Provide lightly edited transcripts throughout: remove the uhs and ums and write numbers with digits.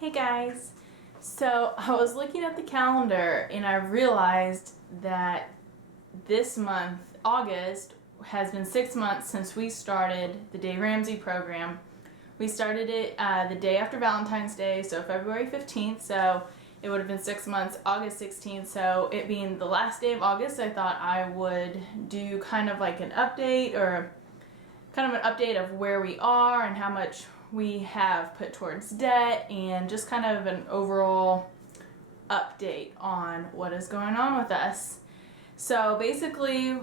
Hey guys! So I was looking at the calendar and I realized that this month, August, has been 6 months since we started the Dave Ramsey program. We started it the day after Valentine's Day, so February 15th, so it would have been 6 months, August 16th. So it being the last day of August, I thought I would do kind of like an update or kind of an update of where we are and how much we have put towards debt and just kind of an overall update on what is going on with us. So basically,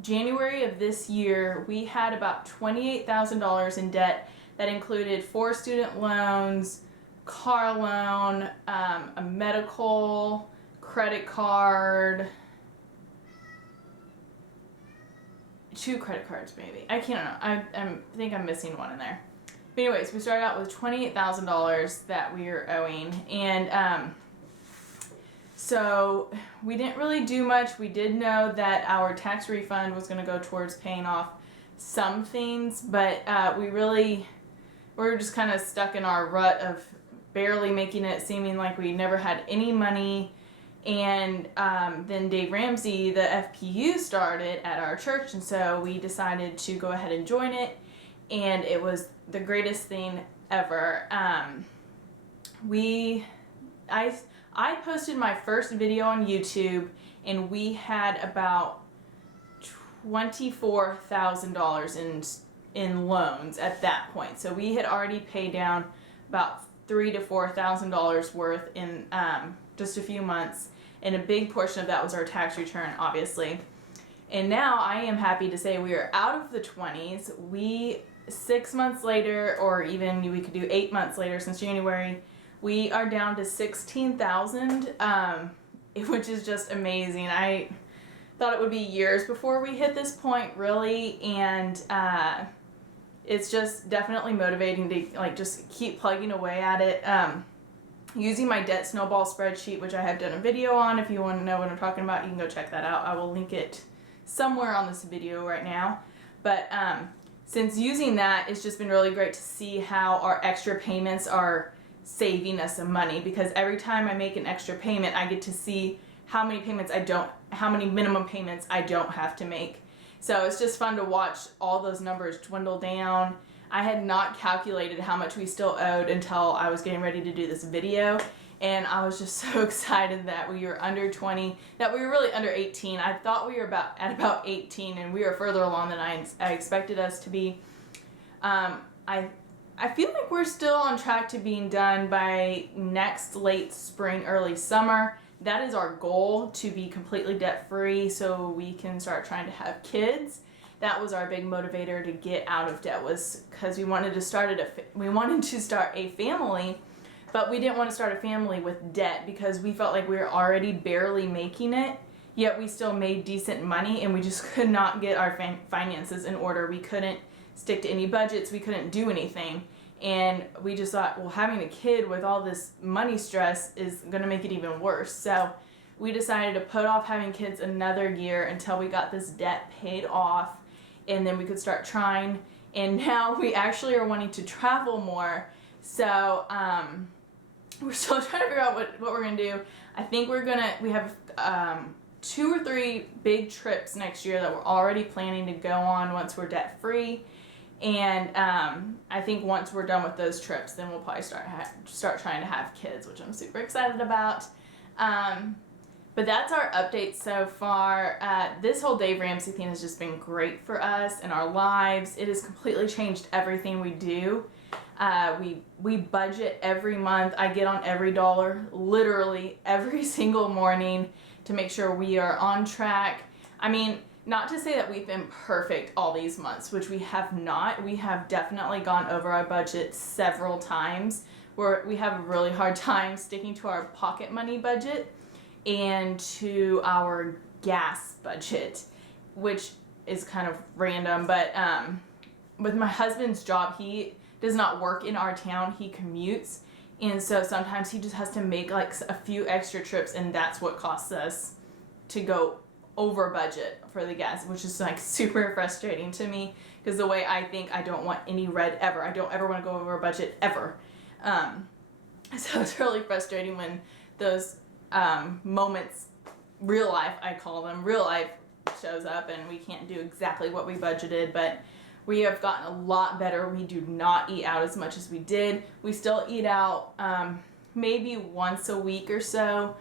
January of this year, we had about $28,000 in debt. That included 4 student loans, car loan, a medical, credit card, 2 credit cards maybe. I can't know. I think I'm missing one in there. But anyways, we started out with $28,000 that we were owing, and so we didn't really do much. We did know that our tax refund was going to go towards paying off some things, but we're just kind of stuck in our rut of barely making it, seeming like we never had any money. And then Dave Ramsey, the FPU, started at our church, and so we decided to go ahead and join it, and it was the greatest thing ever. I posted my first video on YouTube, and we had about $24,000 in loans at that point. So we had already paid down about $3,000 to $4,000 worth in just a few months, and a big portion of that was our tax return, obviously. And now I am happy to say we are out of the 20s. 6 months later, or even we could do 8 months later since January, we are down to $16,000, which is just amazing. I thought it would be years before we hit this point, really, and it's just definitely motivating to just keep plugging away at it. Using my debt snowball spreadsheet, which I have done a video on. If you want to know what I'm talking about, you can go check that out. I will link it somewhere on this video right now. But since using that, it's just been really great to see how our extra payments are saving us some money, because every time I make an extra payment, I get to see how many minimum payments I don't have to make. So it's just fun to watch all those numbers dwindle down. I had not calculated how much we still owed until I was getting ready to do this video, and I was just so excited that we were under 20, that we were really under 18. I thought we were at about 18, and we were further along than I expected us to be. I feel like we're still on track to being done by next late spring, early summer. That is our goal, to be completely debt-free so we can start trying to have kids. That was our big motivator to get out of debt, was because we wanted to start a family, but we didn't want to start a family with debt, because we felt like we were already barely making it, yet we still made decent money, and we just could not get our finances in order. We couldn't stick to any budgets, we couldn't do anything, and we just thought, well, having a kid with all this money stress is going to make it even worse. So we decided to put off having kids another year until we got this debt paid off, and then we could start trying. And now we actually are wanting to travel more, so we're still trying to figure out what we're gonna do. I think we have 2 or 3 big trips next year that we're already planning to go on once we're debt free, and I think once we're done with those trips, then we'll probably start trying to have kids, which I'm super excited about. But that's our update so far. This whole Dave Ramsey thing has just been great for us and our lives. It has completely changed everything we do. We budget every month. I get on every dollar literally every single morning to make sure we are on track. I mean, not to say that we've been perfect all these months, which we have not. We have definitely gone over our budget several times, where we have a really hard time sticking to our pocket money budget and to our gas budget, which is kind of random. But with my husband's job, he does not work in our town, he commutes, and so sometimes he just has to make like a few extra trips, and that's what costs us to go over budget for the gas, which is like super frustrating to me, because the way I think, I don't want any red ever. I don't ever want to go over budget ever. So it's really frustrating when those moments, real life, I call them, real life shows up and we can't do exactly what we budgeted, but we have gotten a lot better. We do not eat out as much as we did. We still eat out maybe once a week or so,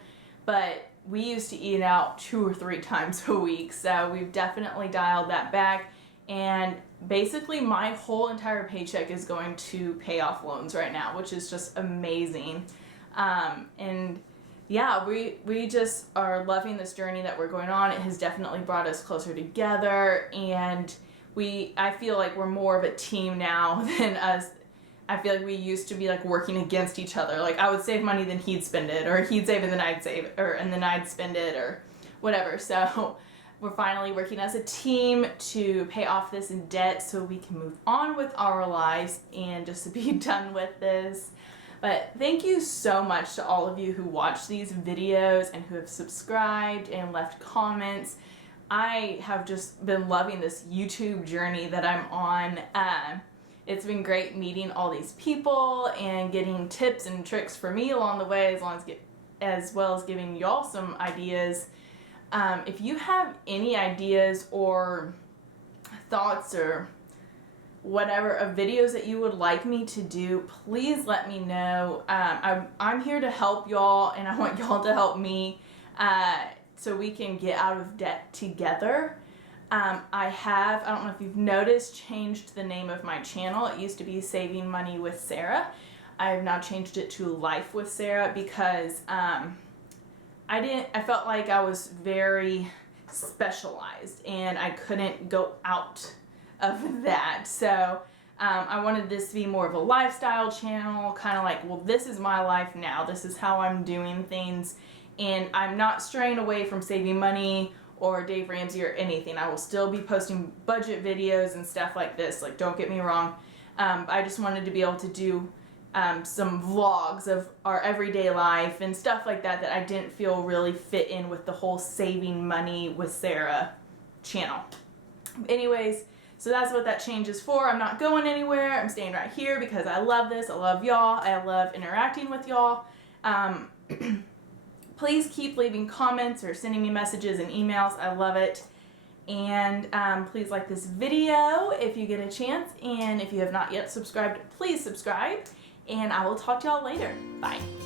but we used to eat out 2 or 3 times a week. So we've definitely dialed that back. And basically my whole entire paycheck is going to pay off loans right now, which is just amazing. And yeah, we just are loving this journey that we're going on. It has definitely brought us closer together, and I feel like we're more of a team now than us. I feel like we used to be like working against each other. Like I would save money, then he'd spend it, or he'd save it, then I'd save it, and then I'd spend it, or whatever. So we're finally working as a team to pay off this debt so we can move on with our lives and just to be done with this. But thank you so much to all of you who watch these videos and who have subscribed and left comments. I have just been loving this YouTube journey that I'm on. It's been great meeting all these people and getting tips and tricks for me along the way, as well as giving y'all some ideas. If you have any ideas or thoughts or whatever of videos that you would like me to do, please let me know. I'm here to help y'all, and I want y'all to help me so we can get out of debt together. I don't know if you've noticed, changed the name of my channel. It used to be Saving Money with Sarah. I have now changed it to Life with Sarah because I felt like I was very specialized and I couldn't go out of that. So I wanted this to be more of a lifestyle channel, kind of like, well, this is my life now. This is how I'm doing things. And I'm not straying away from Saving Money or Dave Ramsey or anything. I will still be posting budget videos and stuff like this. Like, don't get me wrong. I just wanted to be able to do some vlogs of our everyday life and stuff like that I didn't feel really fit in with the whole Saving Money with Sarah channel. Anyways, so that's what that change is for. I'm not going anywhere. I'm staying right here because I love this. I love y'all. I love interacting with y'all. Please keep leaving comments or sending me messages and emails. I love it. And please like this video if you get a chance. And if you have not yet subscribed, please subscribe. And I will talk to y'all later. Bye.